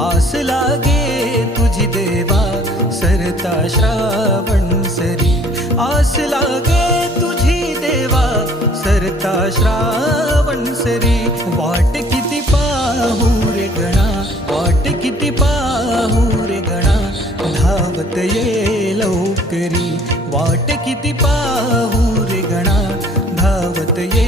आस लागे तुझी देवा सरता श्रावण सरी, आस लागे तुझी देवा सरता श्रावण सरी. वाट किती पाहू रे गणा, वाट किती पाहू रे गणा, धावत ये लवकरी. वाट किती पाहू रे गणा, धावत ये